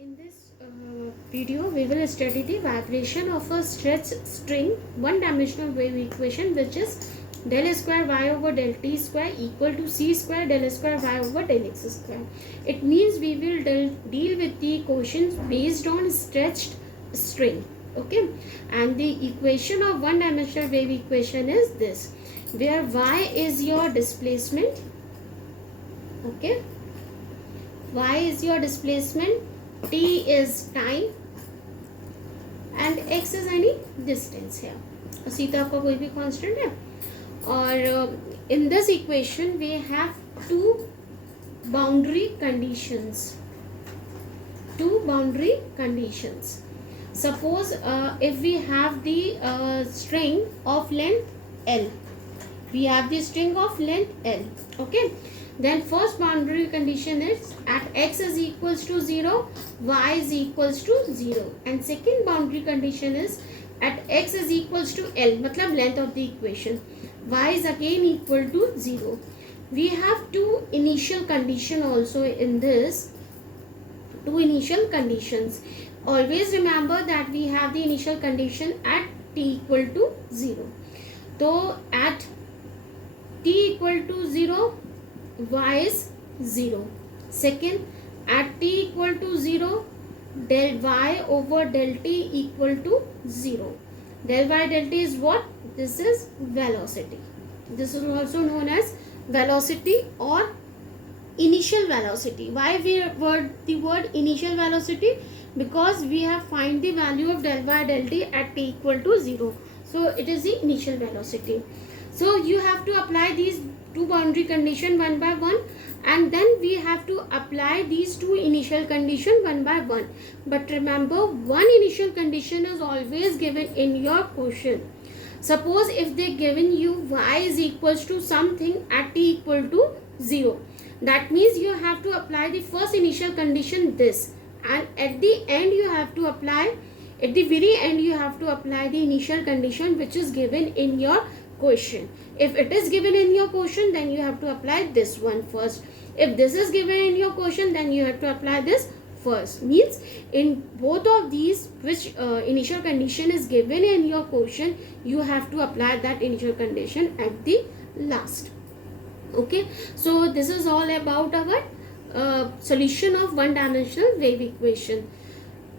In this video, we will study the vibration of a stretched string one-dimensional wave equation, which is del square y over del t square equal to c square del square y over del x square. It means we will deal with the equations based on stretched string. Okay, and the equation of one-dimensional wave equation is this, where y is your displacement. Okay, y is your displacement, t is time and x is any distance here. सी तो आपका कोई भी constant है. और in this equation we have two boundary conditions. Suppose if we have the string of length L, we have the string of length L. Okay, then first boundary condition is at x is equals to 0, y is equals to 0, and second boundary condition is at x is equals to L, मतलब length of the equation, y is again equal to 0. We have two initial condition also in this, two initial conditions. Always remember that we have the initial condition at t equal to 0. So at t equal to 0, y is 0. Second, at t equal to 0, del y over del t equal to 0. Del y del t is what? This is velocity. This is also known as velocity or initial velocity. Why the word initial velocity? Because we have find the value of del y del t at t equal to 0. So it is the initial velocity. So you have to apply these two boundary condition one by one, and then we have to apply these two initial condition one by one. But remember, one initial condition is always given in your question. Suppose if they given you y is equals to something at t equal to 0, that means you have to apply the first initial condition this, and at the end you have to apply, at the very end you have to apply the initial condition which is given in your question. If it is given in your question, then you have to apply this one first. If this is given in your question, then you have to apply this first. Means in both of these, which initial condition is given in your question, you have to apply that initial condition at the last. Okay, so this is all about our solution of one-dimensional wave equation.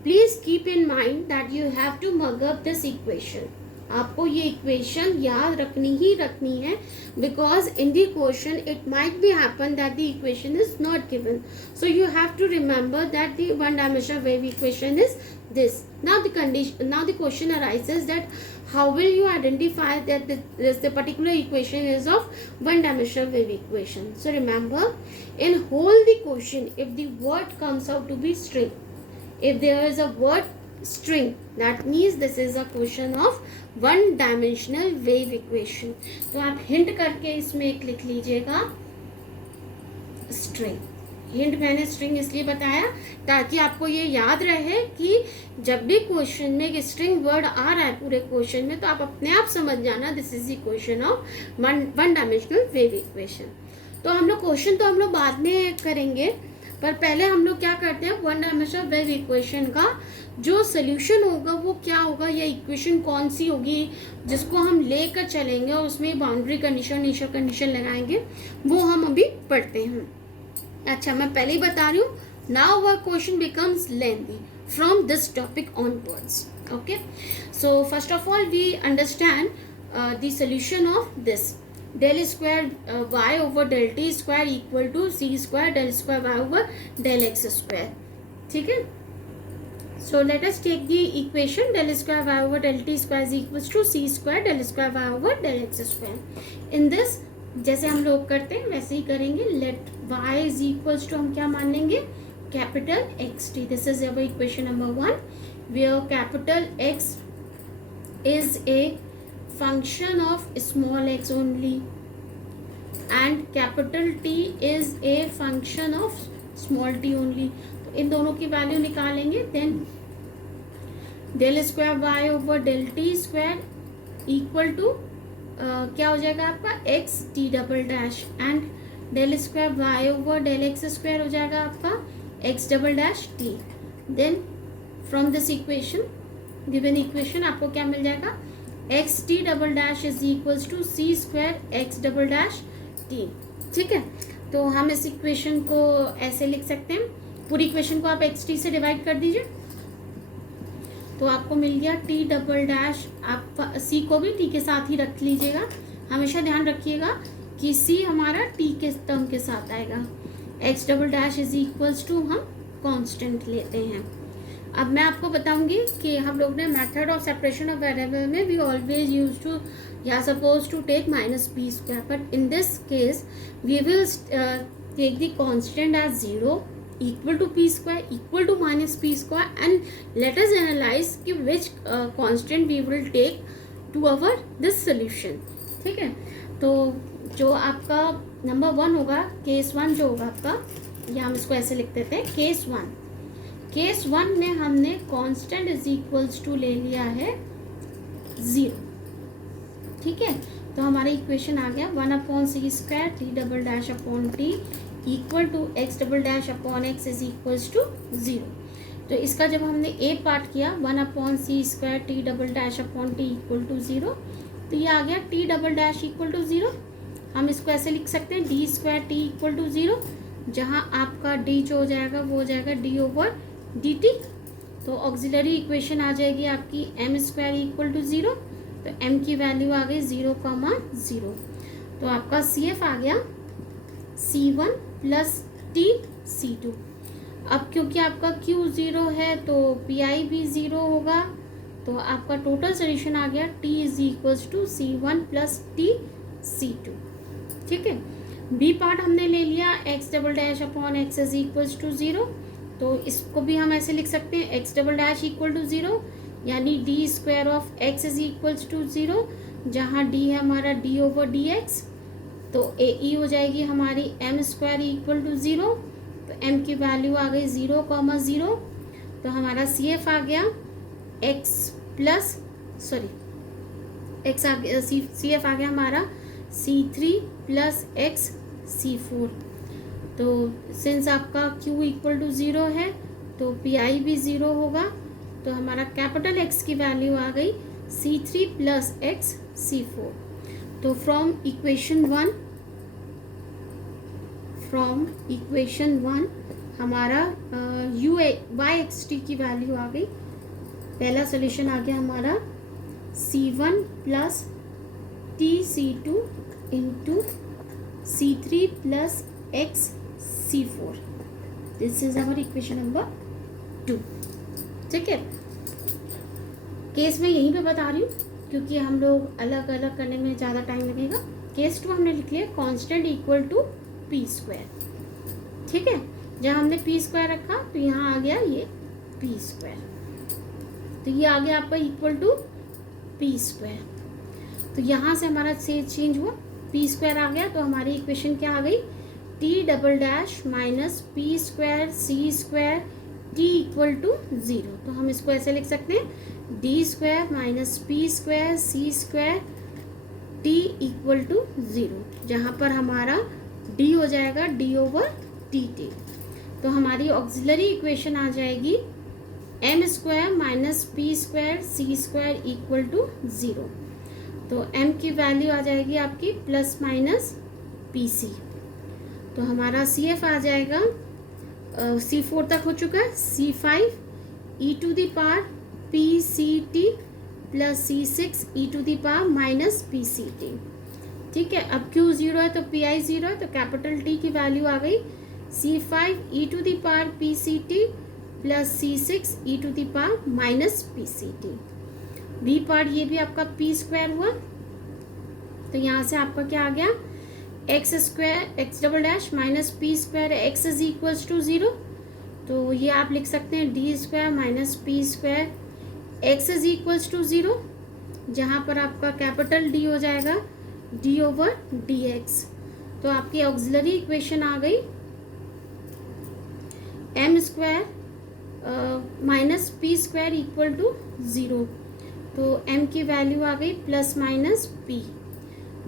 Please keep in mind that you have to mug up this equation. आपको ये equation याद रखनी ही रखनी है, because in the question it might be happen that the equation is not given. So you have to remember that the one-dimensional wave equation is this. Now the question arises that how will you identify that the particular equation is of one-dimensional wave equation. So remember, in whole the question, if the word comes out to be string, if there is a word string, that means this is a question of one dimensional wave equation. तो आप hint करके इसमें एक लिख लीजिएगा string. Hint मैंने string इसलिए बताया ताकि आपको ये याद रहे कि जब भी क्वेश्चन में एक स्ट्रिंग वर्ड आ रहा है पूरे क्वेश्चन में, तो आप अपने आप समझ जाना this is the question of one dimensional wave equation. तो हम लोग क्वेश्चन तो हम लोग बाद में करेंगे, पर पहले हम लोग क्या करते हैं, वन डायमेंशनल वेव इक्वेशन का जो सोल्यूशन होगा वो क्या होगा, या इक्वेशन कौन सी होगी जिसको हम लेकर चलेंगे और उसमें बाउंड्री कंडीशन इनिशियल कंडीशन लगाएंगे, वो हम अभी पढ़ते हैं. अच्छा, मैं पहले ही बता रही हूँ. Now our question becomes lengthy from this topic onwards. Okay, so first of all we understand the solution of this. del square y over del t square equal to c square del square y over del x square. ठीक है. So let us take the equation del square y over del t square is equals to c square del square y over del x square. In this, जैसे हम लोग करते हैं वैसे ही करेंगे. Let y is equals to हम क्या मान लेंगे, capital xt. This is our equation number 1, where capital X is a function of small x only and capital T is a function of small t only. तो इन दोनों की value निकालेंगे. Then del square y over del t square equal to क्या हो जाएगा आपका x t double dash, and del square y over del x square हो जाएगा आपका x double dash t. Then from this equation, given equation, आपको क्या मिल जाएगा, x t double dash is equals to C square x double dash t. ठीक है, तो हम इस इक्वेशन को ऐसे लिख सकते हैं, पूरी इक्वेशन को आप एक्स टी से डिवाइड कर दीजिए, तो आपको मिल गया टी डबल डैश, आप सी को भी टी के साथ ही रख लीजिएगा, हमेशा ध्यान रखिएगा कि सी हमारा टी के टर्म के साथ आएगा। X double dash is equals to हम कांस्टेंट लेते हैं। अब मैं आपको बताऊंगी कि हम लोग ने method of separation of variable में वी ऑलवेज यूज टू या suppose to take minus p square, but in this case we will take the constant as 0 equal to p square equal to minus p square, and let us analyze कि which constant we will take to our this solution। ठीक है, तो जो आपका number 1 होगा, case 1 जो होगा आपका, या हम इसको ऐसे लिख देते हैं, केस 1 में हमने कांस्टेंट इज इक्वल्स टू ले लिया है 0। ठीक है, तो हमारा इक्वेशन आ गया 1/c square t double dash upon t equal to x double dash upon x is equals to 0। तो इसका जब हमने ए पार्ट किया 1/c square t double dash upon t equal to 0, तो ये आ गया t double dash equal to 0। हम इसको ऐसे लिख सकते हैं D square t equal to 0, जहाँ आपका डी जो हो जाएगा वो हो जाएगा डी ओवर डी टी। तो ऑक्सिलरी इक्वेशन आ जाएगी आपकी एम स्क्वायर इक्वल टू 0, तो एम की वैल्यू आ गई 0,0। तो आपका सी एफ आ गया C1 प्लस टी C2। अब क्योंकि आपका Q 0 है तो PI भी 0 होगा, तो आपका टोटल सोल्यूशन आ गया T is equals to C1 plus t C2। ठीक है, बी पार्ट हमने ले लिया x double dash upon x is equals to 0, तो इसको भी हम ऐसे लिख सकते हैं x double dash equal to 0, यानी D square of x is equals to 0, जहाँ डी है हमारा डी ओवर डी एक्स, तो ए ई हो जाएगी हमारी एम स्क्वायर इक्वल टू 0, तो एम की वैल्यू आ गई 0,0। तो हमारा सी एफ आ गया एक्स प्लस एक्स आ गया, सी एफ आ गया हमारा C3 प्लस एक्स C4। तो सिंस आपका Q इक्वल टू 0 है तो PI भी 0 होगा, तो हमारा कैपिटल एक्स की वैल्यू आ गई C3 प्लस एक्स C4। तो फ्रॉम इक्वेशन 1 हमारा वाई एक्स टी की वैल्यू आ गई, पहला सोल्यूशन आ गया हमारा C1 plus t C2 into C3 plus x C4। This is our equation number 2। ठीक है, केस में यहीं पे बता रही हूँ क्योंकि हम लोग अलग अलग करने में ज़्यादा टाइम लगेगा। केस 2 हमने लिख लिया constant equal to p square. ठीक है, जब हमने पी स्क्वायर रखा तो यहाँ आ गया ये पी स्क्वायर, तो ये आ गया आपका इक्वल टू पी स्क्वायर। तो यहाँ से हमारा से चेंज हुआ, पी स्क्वायर आ गया, तो हमारी इक्वेशन क्या आ गई, t double dash minus p square c square t equal to 0। तो हम इसको ऐसे लिख सकते हैं D square minus p square c square t equal to 0, जहाँ पर हमारा डी हो जाएगा डी ओवर टी टी। तो हमारी ऑक्सिलरी इक्वेशन आ जाएगी m square minus p square c square equal to 0। तो एम की वैल्यू आ जाएगी आपकी प्लस माइनस पी सी। तो हमारा सी एफ आ जाएगा C4 तक हो चुका है, C5 e to the power p c t plus C6 e to the power minus p c t. ठीक है, अब Q 0 है तो PI 0 है, तो कैपिटल T की वैल्यू आ गई C5 e to the power p c t plus C6 e to the power minus p c t. B part ये भी आपका पी स्क्वायर हुआ, तो यहाँ से आपका क्या आ गया x square x double dash minus p square x is equals to 0। तो ये आप लिख सकते हैं D square minus p square x is equals to 0, जहाँ पर आपका कैपिटल डी हो जाएगा डी ओवर डी एक्स। तो आपकी ऑक्सिलरी इक्वेशन आ गई m square minus p square equal to 0। तो एम की वैल्यू आ गई प्लस माइनस पी।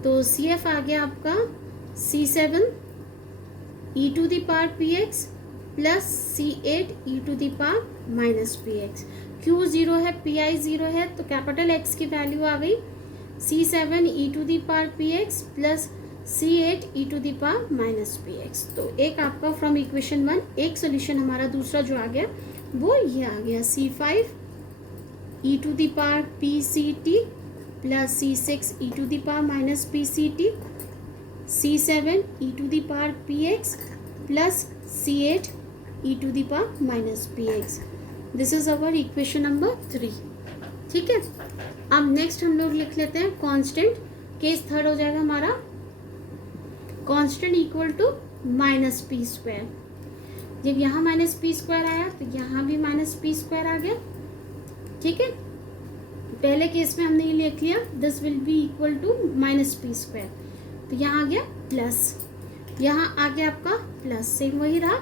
तो सी एफ आ गया आपका C7 e to the power p x plus C8 e to the power minus px। Q 0 है, Pi 0 है, तो कैपिटल X की वैल्यू आ गई C7 e to the power px plus C8 e to the power minus px। तो एक आपका from equation 1, एक सोल्यूशन हमारा दूसरा जो आ गया वो ये आ गया C5 e to the power pct plus C6 e to the power minus pct, C7 e to the power px plus C8 e to the power minus px। This is our equation number 3। ठीक है, अब next हम लोग लिख लेते हैं constant. Case third हो जाएगा हमारा constant equal to minus p square. जब यहाँ माइनस पी स्क्वायर आया तो यहाँ भी माइनस पी स्क्वायर आ गया। ठीक है, पहले केस में हमने ये लिख लिया this will be equal to minus p square, तो यहाँ आ गया प्लस, यहाँ आ गया आपका प्लस, सेम वही रहा,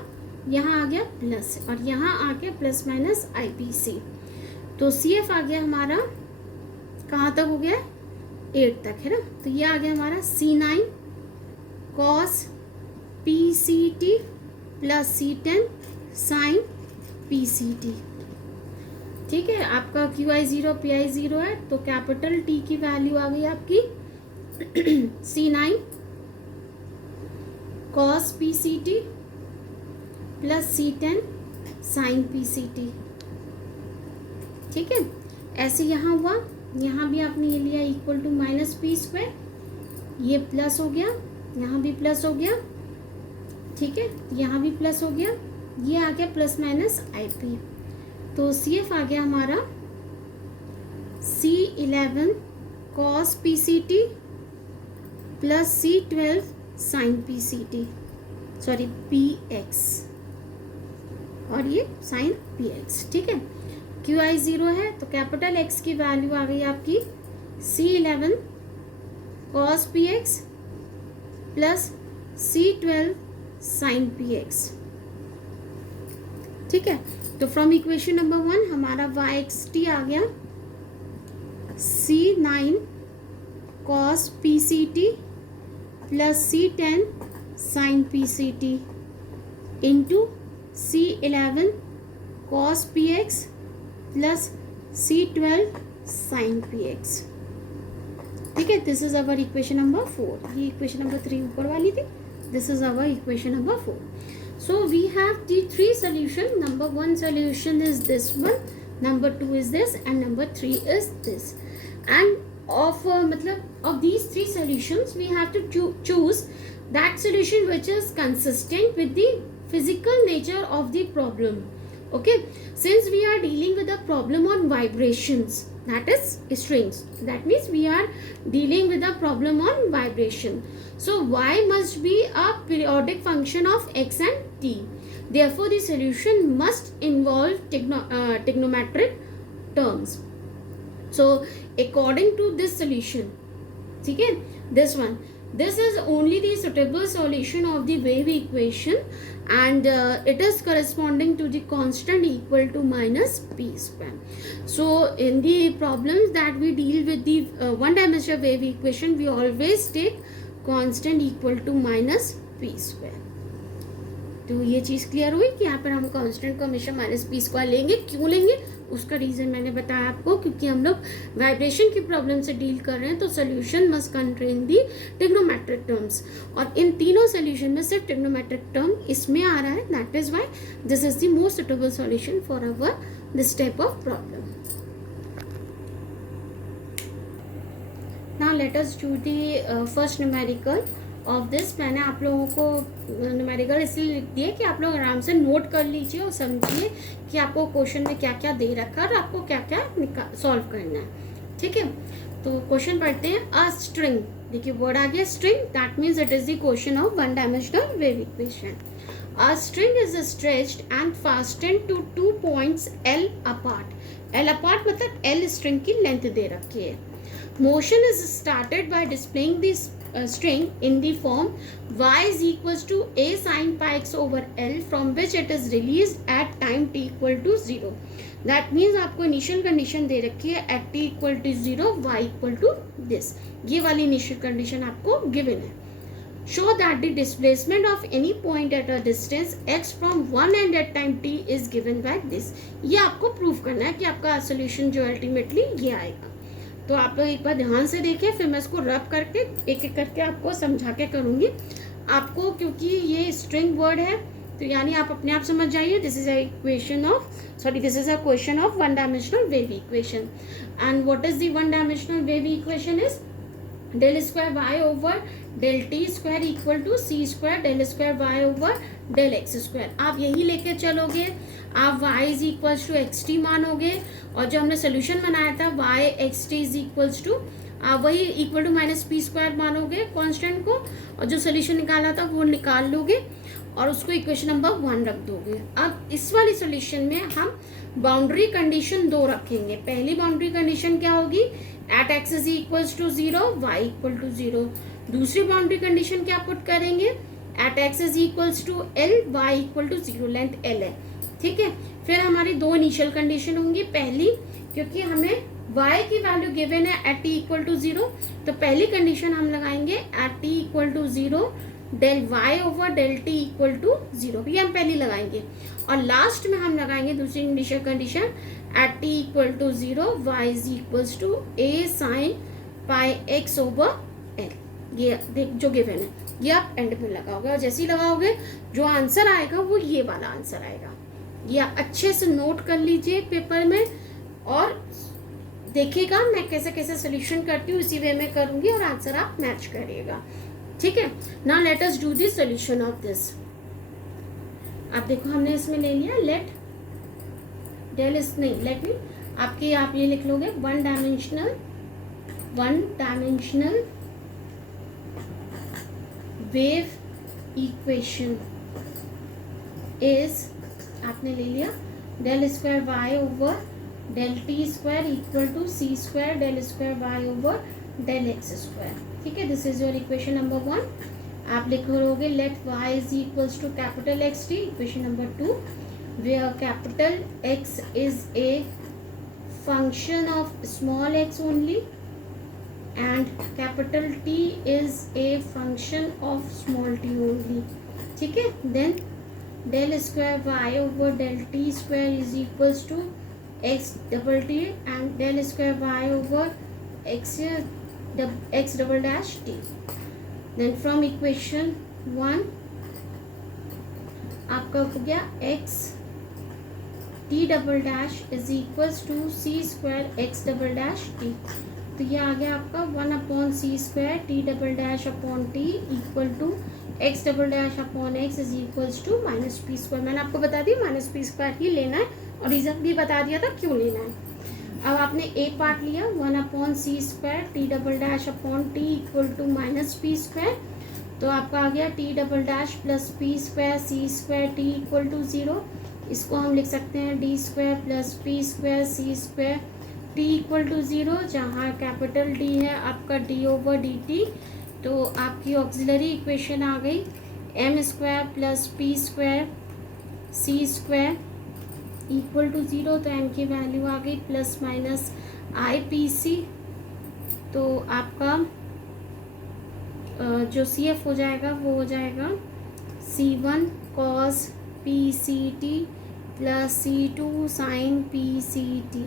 यहाँ आ गया प्लस और यहाँ आ गया प्लस माइनस IPC। तो CF आ गया हमारा कहाँ तक हो गया 8 तक है ना, तो ये आ गया हमारा C9 cos PCT plus C10 sin PCT। ठीक है, आपका QI 0 PI 0 है, तो कैपिटल T की वैल्यू आ गई आपकी C9 cos PCT plus C10 sin PCT। ठीक है, ऐसे यहाँ हुआ, यहाँ भी आपने ये लिया equal to minus p square, ये प्लस हो गया, यहाँ भी प्लस हो गया। ठीक है, यहाँ भी प्लस हो गया, ये आ गया प्लस माइनस IP। तो CF आ गया हमारा C11 cos PCT plus C12 sin PCT, sorry PX, और ये sin PX। ठीक है, QI 0 है, तो कैपिटल X की वैल्यू आ गई आपकी C11 cos PX plus C12 sin PX। ठीक है, तो फ्रॉम इक्वेशन नंबर 1 हमारा YXT आ गया C9 cos PCT plus C10 sin PCT into C11 cos PX plus C12 sin PX। ठीक है, this is our equation number 4। ये equation number 3 ऊपर वाली थी, this is our equation number 4। So we have the 3 solution. Number 1 solution is this one, number 2 is this, and number 3 is this. And of these 3 solutions, we have to choose that solution which is consistent with the physical nature of the problem. Okay, since we are dealing with a problem on vibrations, that is strings, that means we are dealing with a problem on vibration. So y must be a periodic function of x and t. Therefore the solution must involve trigonometric terms. So according to this solution, okay, this one, this is only the suitable solution of the wave equation, and it is corresponding to the constant equal to minus p square. So in the problems that we deal with the one dimensional wave equation, we always take constant equal to minus p square. तो ये चीज़ clear हुई कि यहाँ पर हम constant को हमेशा minus p square लेंगे। क्यों लेंगे उसका रीज़न मैंने बताया आपको, क्योंकि हम लोग वाइब्रेशन की प्रॉब्लम से डील कर रहे हैं, तो solution must contain the trigonometric terms, और इन तीनों सोल्यूशन में सिर्फ ट्रिग्नोमेट्रिक टर्म इसमें आ रहा है। That is why this is the most suitable solution for our this type of problem. Now let us do the first numerical of this. मैंने आप लोगों को न्यूमेरिकल इसलिए लिख दिया कि आप लोग आराम से नोट कर लीजिए और समझिए कि आपको क्वेश्चन में क्या क्या दे रखा है और आपको क्या क्या सॉल्व करना है। ठीक है, तो क्वेश्चन पढ़ते हैं। अ स्ट्रिंग, देखिए वर्ड आ गया string, that means it is the question of one dimensional wave equation. A string is stretched and fastened to 2 points L apart. L apart मतलब L स्ट्रिंग की लेंथ दे रखी है। Motion is started by displaying this string in the form y is equals to a sin pi x over L, from which it is released at time t equal to 0. That means आपको initial condition दे रखी है at t equal to 0, y equal to this, ये वाली initial condition आपको given है। show that the displacement of any point at a distance x from one end at time t is given by this. ये आपको prove करना है कि आपका सोल्यूशन जो अल्टीमेटली ये आएगा. तो आप लोग एक बार ध्यान से देखिए, फिर मैं इसको रब करके एक एक करके आपको समझा के करूँगी आपको, क्योंकि ये स्ट्रिंग वर्ड है तो यानी आप अपने आप समझ जाइए. This is this is a question of one dimensional wave equation. And what is the one dimensional wave equation is del square y over del t square equal to c square del square y over del x square. आप यही लेके चलोगे, आप y is equals to x t मानोगे, और जो हमने solution बनाया था y x t is equals to, आप वही equal to minus p square मानोगे कांस्टेंट को, और जो सोल्यूशन निकाला था वो निकाल लोगे और उसको इक्वेशन नंबर 1 रख दोगे. अब इस वाली सोल्यूशन में हम बाउंड्री कंडीशन 2 रखेंगे. पहली बाउंड्री कंडीशन क्या होगी, at x is equals to 0 y equal to 0. दूसरी बाउंड्री कंडीशन क्या पुट करेंगे, at x is equals to L y equal to 0, length L है. ठीक है, फिर हमारी 2 इनिशियल कंडीशन होंगी. पहली, क्योंकि हमें y की वैल्यू गिवन है एट t इक्वल टू 0, तो पहली कंडीशन हम लगाएंगे at t equal to 0 del y over del t equal to 0, ये हम पहली लगाएंगे. और लास्ट में हम लगाएंगे दूसरी initial condition at t equal to 0 y is equals to a sine pi x over l. ये देख जो गिवन है ये आप एंड में लगाओगे, और जैसे ही लगाओगे जो आंसर आएगा वो ये वाला आंसर आएगा. ये अच्छे से नोट कर लीजिए पेपर में और देखिएगा मैं कैसे कैसे सोल्यूशन करती हूँ, इसी वे में करूँगी और आंसर आप मैच करिएगा. ठीक है, now let us do the solution of this. आप देखो हमने इसमें ले लिया लेट डेल इस नहीं लेट मी आपके आप ये लिख लोगे one dimensional wave equation is, आपने ले लिया del square y over del t square equal to C square del square y over del x square. ठीक है, this is your equation number 1. आप लिख लोगे let y is equals to capital X t, equation number 2, where capital x is a function of small x only and capital T is a function of small t only. ठीक है, then del square y over del t square is equals to x double t and del square y over x double dash t. Then from equation 1 आपका हो गया x t double dash is equals to c square x double dash t. तो ये आ गया आपका 1 upon c square t double dash upon t equal to x double dash upon x is equals to minus p square. मैंने आपको बता दिया minus p square ही लेना है और रीजन भी बता दिया था क्यों लेना है. अब आपने ए पार्ट लिया 1 upon c square t double dash upon t equal to minus p square. तो आपका आ गया t double dash plus p square c square t equal to 0. इसको हम लिख सकते हैं D square plus p square c square t equal to 0, जहाँ कैपिटल डी है आपका डी ओवर डी टी. तो आपकी ऑक्सिलरी इक्वेशन आ गई m square plus p square c square equal to 0. तो एम की वैल्यू आ गई plus minus i p c. तो आपका जो सी एफ हो जाएगा वो हो जाएगा C1 cos p c t plus C2 sine p c t.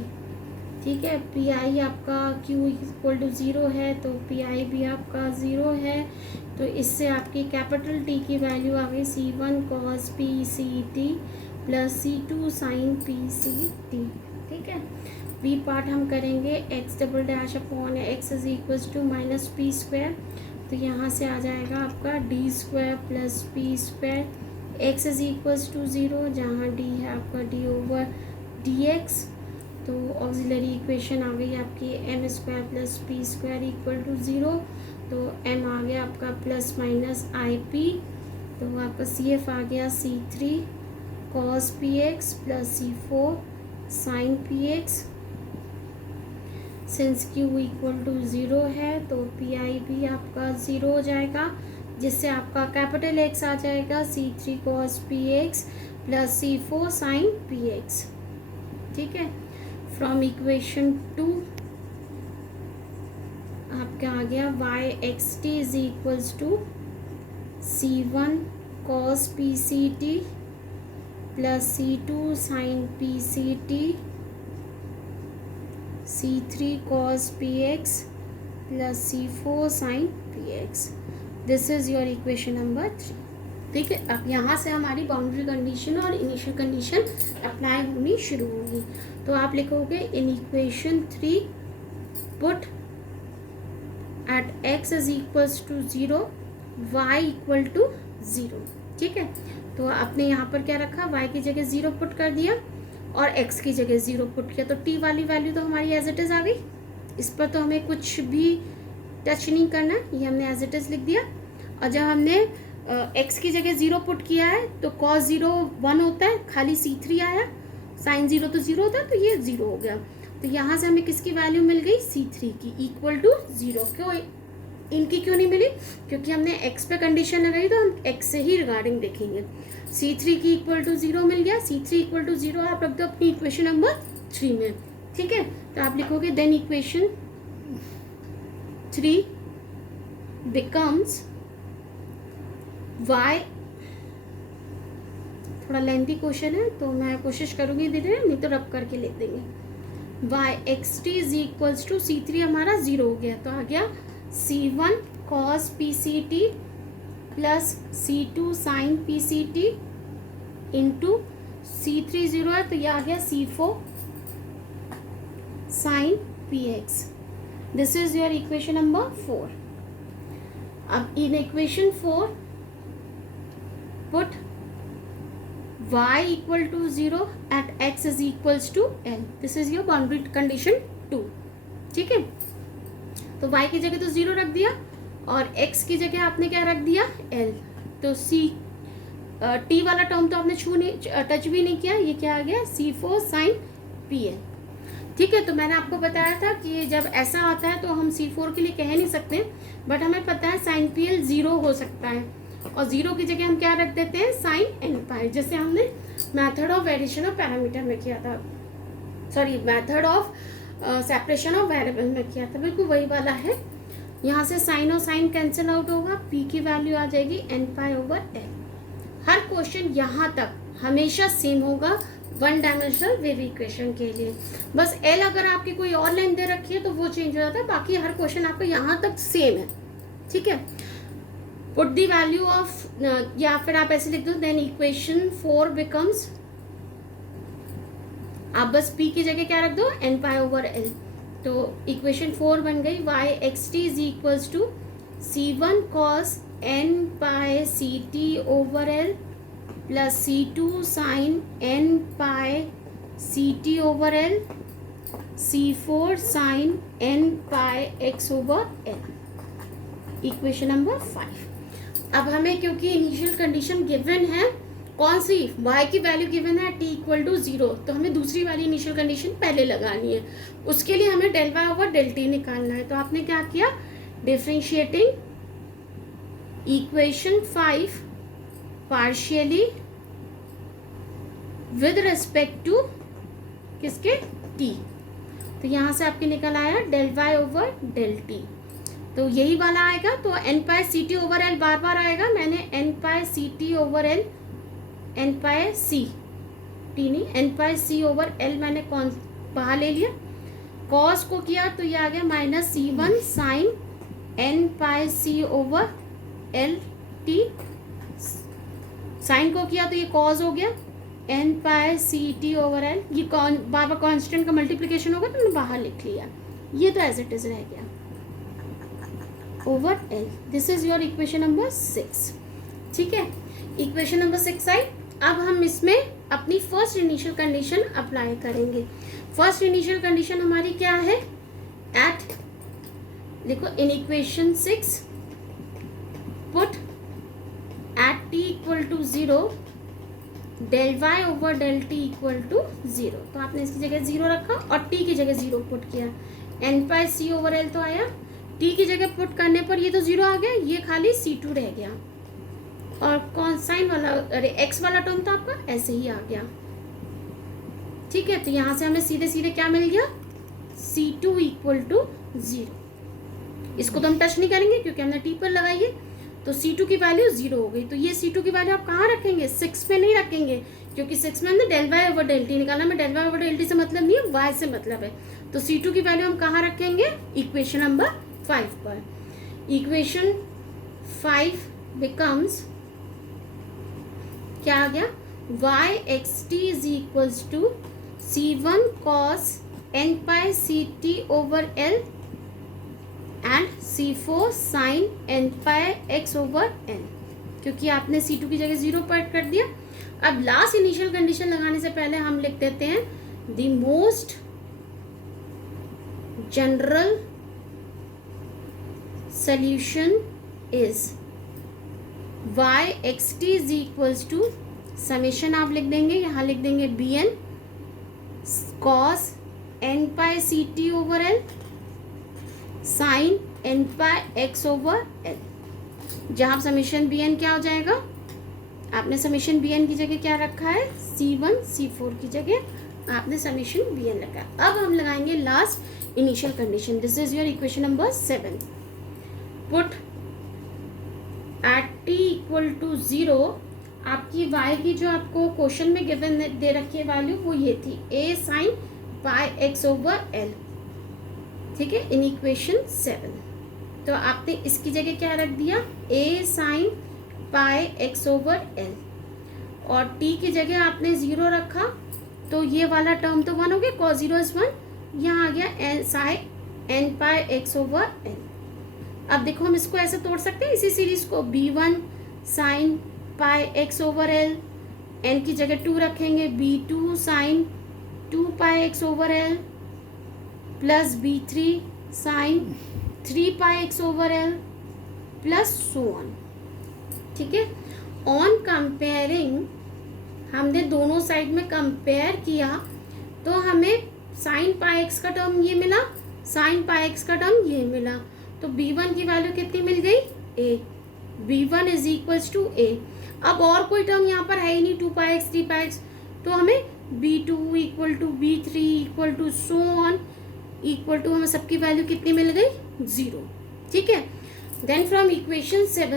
ठीक है, पी आई आपका Q इक्वल टू 0 है तो पी आई भी आपका 0 है. तो इससे आपकी कैपिटल टी की वैल्यू आ गई C1 cos p c t plus C2 sine p c t. ठीक है, बी पार्ट हम करेंगे x double dash upon x is equals to minus p square. तो यहाँ से आ जाएगा आपका D square plus p square x is equals to 0, जहाँ डी है आपका डी ओवर डी एक्स. तो ऑक्सिलरी इक्वेशन आ गई आपकी m square plus p square equal to 0. तो एम आ गया आपका प्लस माइनस आई पी. तो आपका सी एफ आ गया C3 cos p x plus C4 sine p x. Since Q equal to 0 है तो पी आई भी आपका 0 हो जाएगा, जिससे आपका कैपिटल X आ जाएगा C3 cos p x plus C4 sine p x. ठीक है, फ्रॉम इक्वेशन 2 आपका आ गया y x t is equals to C1 cos PCT plus C2 sin PCT, C3 cos PX plus C4 sin PX. This is your equation number 3. ठीक है, अब यहाँ से हमारी बाउंड्री कंडीशन और इनिशियल कंडीशन अप्लाई होनी शुरू होगी. तो आप लिखोगे in equation 3 put at x is equals to 0 y equal to 0. ठीक है, तो आपने यहाँ पर क्या रखा, y की जगह 0 पुट कर दिया और x की जगह 0 पुट किया. तो t वाली वैल्यू तो हमारी एज इट इज़ आ गई. इस पर तो हमें कुछ भी टच नहीं करना, ये हमने एज इट इज़ लिख दिया. और जब हमने x की जगह 0 पुट किया है तो cos 0 1 होता है, खाली C3 आया, sin 0 तो 0 होता है, तो ये 0 हो गया. तो यहाँ से हमें किसकी वैल्यू मिल गई, C3 की इक्वल टू 0. क्यों इनकी क्यों नहीं मिली, क्योंकि हमने x पे कंडीशन लगाई तो हम x से ही रिगार्डिंग देखेंगे. C3 की इक्वल टू 0 मिल गया. C3 इक्वल टू 0 आप रख दो अपनी इक्वेशन नंबर 3 में. ठीक है, तो आप लिखोगे देन इक्वेशन 3 बिकम्स y, थोड़ा लेंथी क्वेश्चन है तो मैं कोशिश करूँगी धीरे, नहीं तो रब करके लिख देंगे. y xt is equals to C3 हमारा 0 हो गया, तो आ गया C1 cos PCT plus C2 sin PCT into C3 0 है तो ये आ गया C4 sin PX. This is your equation number 4. अब in equation 4 put y equal to 0 at x is equals to l. This is your boundary condition 2. ठीक है, तो y की जगह तो 0 रख दिया और x की जगह आपने क्या रख दिया, l. तो t वाला टर्म तो आपने टच भी नहीं किया. ये क्या आ गया, C4 sin PL. ठीक है, तो मैंने आपको बताया था कि जब ऐसा आता है तो हम C4 के लिए कह नहीं सकते, बट हमें पता है sin PL 0 हो सकता है और 0 की जगह हम क्या रख देते हैं, sin n पाई, जैसे हमने method of variation of parameter में किया था, sorry method of separation of variable में किया था. बिल्कुल वही वाला है. यहाँ से साइन और साइन कैंसिल आउट होगा, p की वैल्यू आ जाएगी n पाई ओवर l. हर क्वेश्चन यहाँ तक हमेशा सेम होगा वन डायमेंशनल वेव इक्वेशन के लिए. बस l अगर आपकी कोई और लेंथ दे रखी है तो वो चेंज हो जाता है, बाकी हर क्वेश्चन आपका यहाँ तक सेम है. ठीक है, पुट द वैल्यू ऑफ, या फिर आप ऐसे लिख दो देन इक्वेशन 4 बिकम्स, आप बस p की जगह क्या रख दो, n पाई ओवर l. तो इक्वेशन 4 बन गई y xt is equals to C1 cos n pi CT over l plus C2 sin n pi CT over l C4 sin n pi x over l. Equation number 5. अब हमें क्योंकि initial condition given है, कौन सी, y की value given है t equal to 0, तो हमें दूसरी वाली इनिशियल कंडीशन पहले लगानी है. उसके लिए हमें del y over del t निकालना है. तो आपने क्या किया, differentiating equation 5 partially with respect to किसके, t. तो यहाँ से आपके निकल आया del y over del t. तो यही वाला आएगा. तो n pi CT over l बार बार आएगा. मैंने n pi CT over l, n pi C t नहीं, n pi C over l मैंने कौन बाहर ले लिया. कॉस को किया तो ये आ गया minus C1 sine n pi C over l t. Sine को किया तो ये कॉस हो गया n pi CT over l. ये बार बार कॉन्स्टेंट का मल्टीप्लिकेशन होगा तो मैंने बाहर लिख लिया. ये तो एज इट इज रह गया over l. This is your equation number 6. ठीक है, इक्वेशन नंबर 6 आई. अब हम इसमें अपनी फर्स्ट इनिशियल कंडीशन अप्लाई करेंगे. फर्स्ट इनिशियल कंडीशन हमारी क्या है, एट, देखो इन equation 6 put at t equal to 0 del y over del t equal to 0. तो आपने इसकी जगह 0 रखा और t की जगह 0 पुट किया. n pi c over l तो आया, t की जगह पुट करने पर ये तो 0 आ गया, ये खाली C2 रह गया. और कौन साइन वाला, अरे x वाला टर्म तो आपका ऐसे ही आ गया. ठीक है, तो यहाँ से हमें सीधे सीधे क्या मिल गया, C2 इक्वल टू 0. इसको तो हम टच नहीं करेंगे क्योंकि हमने t पर लगाई है. तो C2 की वैल्यू 0 हो गई। तो ये C2 की वैल्यू आप कहाँ रखेंगे, 6 में नहीं रखेंगे, क्योंकि 6 में हमने del y over del t निकाला, में del y over del t से मतलब नहीं है, y से मतलब है। तो C2 की वैल्यू हम कहाँ रखेंगे, इक्वेशन नंबर 5 पर। इक्वेशन 5 बिकम्स क्या आ गया, y xt is equals to C1 cos n pi ct over L and C4 sin n pi x over n, क्योंकि आपने C2 की जगह 0 पुट कर दिया। अब लास्ट इनिशियल कंडीशन लगाने से पहले हम लिख देते हैं the most general solution is y xt is equals to summation आप लिख देंगे, यहाँ लिख देंगे bn cos n pi ct over L sin n pi x over L, जहाँ समीशन bn क्या हो जाएगा, आपने समीशन bn की जगह क्या रखा है, C1 C4 की जगह आपने समीशन bn रखा है। अब हम लगाएंगे last initial condition, this is your equation number 7। Put at t equal to 0, आपकी y की जो आपको क्वेश्चन में गिवन दे रखी है वैल्यू वो ये थी, a sin pi x over L, ठीक है, इन इक्वेशन 7। तो आपने इसकी जगह क्या रख दिया, a sin pi x over L, और t की जगह आपने 0 रखा, तो ये वाला टर्म तो 1 हो गया, cos 0 is 1, यहाँ आ गया sin n pi x over L। अब देखो हम इसको ऐसे तोड़ सकते हैं इसी सीरीज को, b1 sin pi x over L, n की जगह 2 रखेंगे, b2 sin 2 pi x over L plus b3 sin 3 pi x over L plus so on, ठीक है। ऑन कंपेयरिंग हमने दोनों साइड में कंपेयर किया, तो हमें sin pi x का टर्म ये मिला, sin pi x का टर्म ये मिला, तो b1 की वैल्यू कितनी मिल गई, a, b1 is equals to a। अब और कोई टर्म यहाँ पर है ही नहीं, 2 pi x 3 pi x, तो हमें b2 equal to b3 equal to so on equal to हमें सबकी वैल्यू कितनी मिल गई, 0, ठीक है। Then from equation 7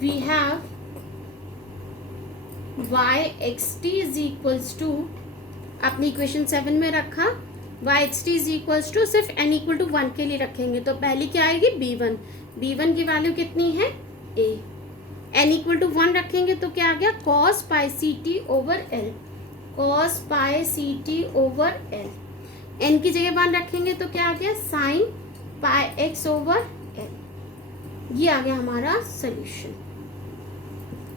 we have y xt is equals to, आपने इक्वेशन 7 में रखा y xt is equals to, सिर्फ n इक्वल टू 1 के लिए रखेंगे, तो पहली क्या आएगी, b1 की वैल्यू कितनी है, a, n इक्वल टू 1 रखेंगे तो क्या आ गया, cos pi ct over L, cos pi ct over L, n की जगह 1 रखेंगे तो क्या आ गया, sin pi x over L। ये आ गया हमारा सोल्यूशन,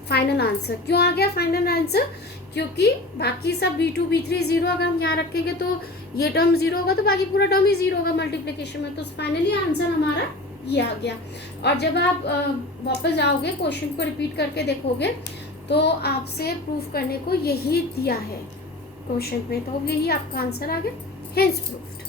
फाइनल आंसर। क्यों आ गया फाइनल आंसर, क्योंकि बाकी सब b2 b3 0 अगर हम यहाँ रखेंगे तो ये टर्म 0 होगा, तो बाकी पूरा टर्म ही 0 होगा मल्टीप्लिकेशन में, तो फाइनली आंसर हमारा ये आ गया। और जब आप वापस जाओगे क्वेश्चन को रिपीट करके देखोगे तो आपसे प्रूफ करने को यही दिया है क्वेश्चन में, तो यही आपका आंसर आ गया, हेंस प्रूफ्ड।